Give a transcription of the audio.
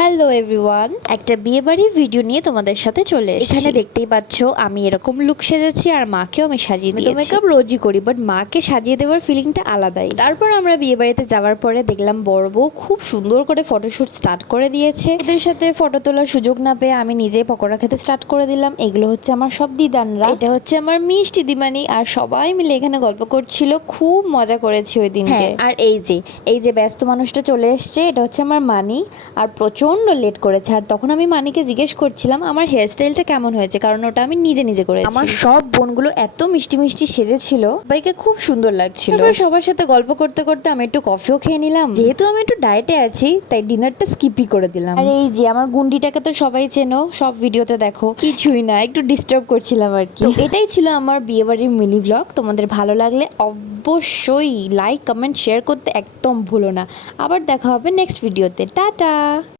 Hello everyone, একটা বিয়ে বাড়ির ভিডিও নিয়ে তোমাদের সাথে চলে এসেছি। এখানে দেখতেই পাচ্ছ আমি এরকম লুক সেজেছি আর মাকেও আমি সাজিয়ে দিয়েছি। তো মেকআপ রোজই করি, বাট মাকে সাজিয়ে দেওয়ার ফিলিংটা আলাদাই। তারপর আমরা বিয়ে বাড়িতে যাওয়ার পরে দেখলাম বড় বউ খুব সুন্দর করে ফটোশুট স্টার্ট করে দিয়েছে। ওদের সাথে ফটো তোলার সুযোগ না পেয়ে আমি নিজেই পকোড়া খেতে স্টার্ট করে দিলাম। এগুলো হচ্ছে আমার সব দিদানরা, এটা হচ্ছে আমার মিষ্টি দিমানি, আর সবাই মিলে এখানে গল্প করছিল। খুব মজা করেছি ওই দিনকে। আর এই যে ব্যস্ত মানুষটা চলে এসছে, এটা হচ্ছে আমার মানি, আর প্রচুর লেট করেছে। আর তখন আমি মানিকে জিজ্ঞেস করছিলাম আমার হেয়ার স্টাইলটা কেমন হয়েছে, কারণ ওটা আমি নিজে করেছি। আমার সব বোনগুলো এত মিষ্টি মিষ্টি সেজেছিল, সবাইকে খুব সুন্দর লাগছিল। সবার সাথে গল্প করতে করতে আমি একটু কফিও খেয়ে নিলাম। যেহেতু আমি একটু ডায়েটে আছি, তাই ডিনারটা স্কিপই করে দিলাম। আর এই যে আমার গুন্ডিটাকে তো সবাই চেনো, সব ভিডিওতে দেখো। কিছুই না, একটু ডিস্টার্ব করছিলাম আর কি। তো এটাই ছিল আমার বিয়ে বাড়ির মিনি ব্লগ। তোমাদের ভালো লাগলে অবশ্যই লাইক, কমেন্ট, শেয়ার করতে একদম ভুলো না। আবার দেখা হবে নেক্সট ভিডিওতে। টাটা।